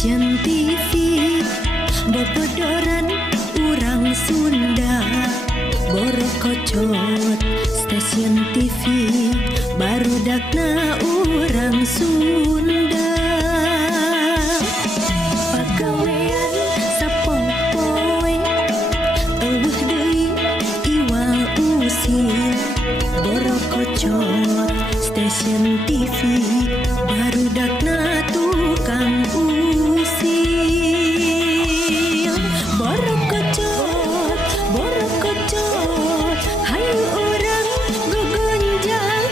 Stasiun TV Bobodoran urang Sunda Borokocot Stasiun TV barudakna urang Sunda Pagawean sapongpoe eueuh deui iwal usil Borokocot Stasiun TV barudakna tukang usil Borokocot hayu urang gugunjakan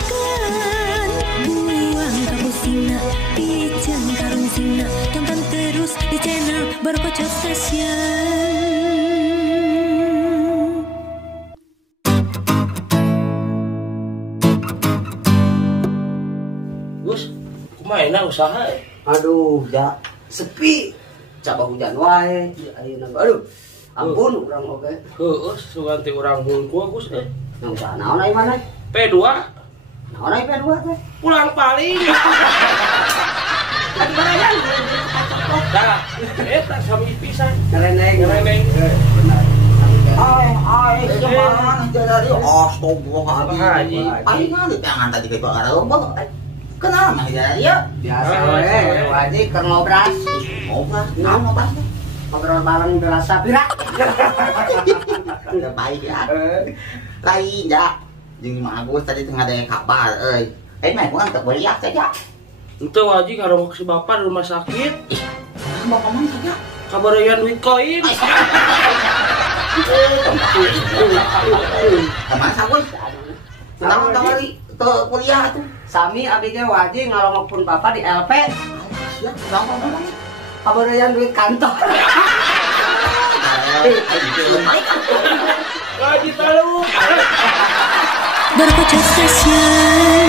buang kapusina piceun karungsina tonton terus di channel Borokocot Stasiun. Gus, kumaha usaha Aduh, ja sepi. Coba hujan wae. Ayeuna aduh. Ampun urang oge. Heueuh, suganti urang hungkul Gus Yang usaha naon ai mana? P2 Naon ai P2 teh? pulang paling. Adi barayan. Tah, eta sami pisan. Ngereneng. Benar. Ai, kemana jadi astagfirullahaladzim. Haji. Aing kan jangan tadi ke Bang. Kenapa mah ya? Biasa we, wajib keur ngobras. Ngobras, naon ngobras? Ngobrol bareng berasa pira. Udah baik ya. Lain ya. Jeung Mang Agus tadi tengah ada kabar euy. Mah bukan teu beliak saja. Henteu waji ngarongok si bapak di rumah sakit. Bapak mana saja? Kabareyan duit koin. Kemana sagus? Naon kamari teu kuliah atuh. Sami abdi ge wajib ngalongokkeun bapak di LP. Ya, gampang. Kabareyan duit kantor. Waji talu. Borokocot Stasiun.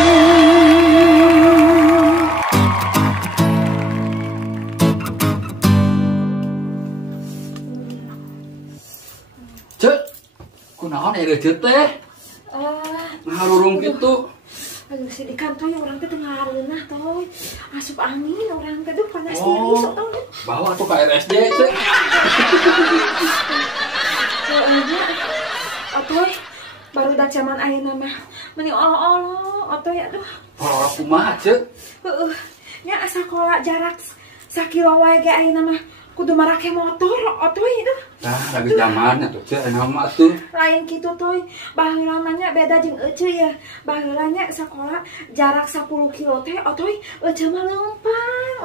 Cek, kunaon reuceut teh? Ngaharurung kitu. Aduh, si di kantor yang orang teh tengah hareunah toy. Asup angin orang teh tuh panas diri sok Bawa tuh ke RSJ, cek. Soalnya atoy baru dak zaman ayeuna mah mending olo-olo atoy aduh. Olo kumaha, cek? Heeh. Nya sakola jarak 1 kilo wae ge ayeuna mah kudu marake motor atoy aduh. Nah, lagi zamannya tuh, cek. Enak mah tuh. Lain kitu toy, baheula nya beda jeung ece ya. Baheula nya sakola jarak 10 kilo teh atoy ece mah leumpang.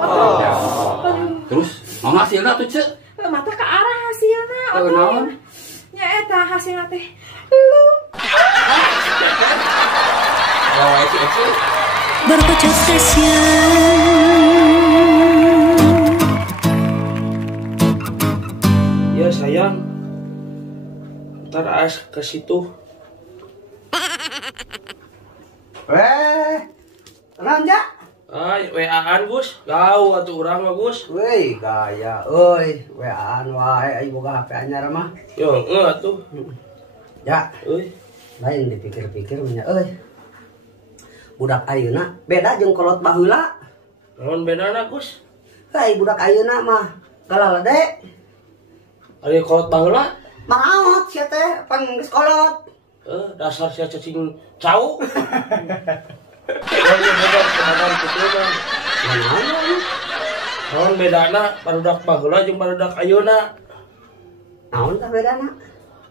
Terus, mau hasilnya tuh, cek? Mata ke arah hasilna atoy. Naon? Nya eta hasilna teh leumpang. Borokocot Stasiun. Ya sayang, ntar as ke situ. Tenang ja. Ay, WA-an Gus, gau atuh urang mah Gus. Weuy, gaya euy, WA-an wae ai boga HP anyar mah. Yo, atuh. Ya, Euy, lain dipikir-pikir nya euy. Budak ayeuna beda jeung kolot baheula. naon bedana Gus? Hei, budak ayeuna mah galalede. Ari kolot baheula, Maraot sia teh pan geus kolot. dasar sia cacing cau. Ya bener kenalan kitu mah. Naon bedana barudak baheula jeung barudak ayeuna? Naon tah bedana?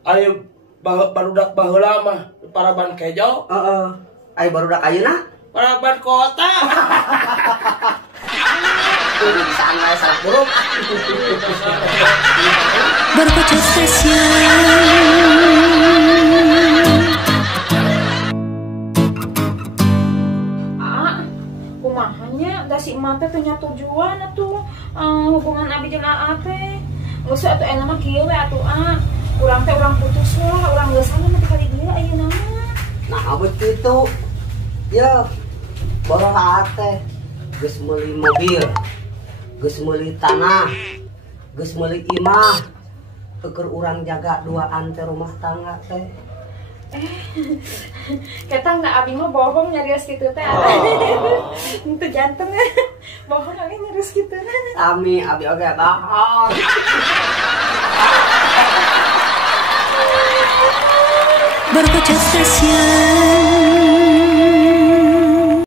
Ari barudak baheula mah paraban kejo, Heeh. Ai barudak ayeuna paraban kota. tulisan wae salah huruf. Borokocot Stasiun. Kumahanya da si emak teh teu nya tujuan atuh hubungan abi jeung aa teh. Geus atuh enak mah kieu we atuh urang teh urang putus lah, urang geus sana mah kali dieu ayeuna mah. Nah, begitu. Ya, boroha teh geus meuli mobil, geus meuli tanah, geus meuli imah. Keur urang jaga duaan teh rumah tangga teh. Ketang na abi mah bohong nyarios gitu teh. Itu jantung bohong abi nyarios gitu. Sami abi oge bohong. Berkaca stasiun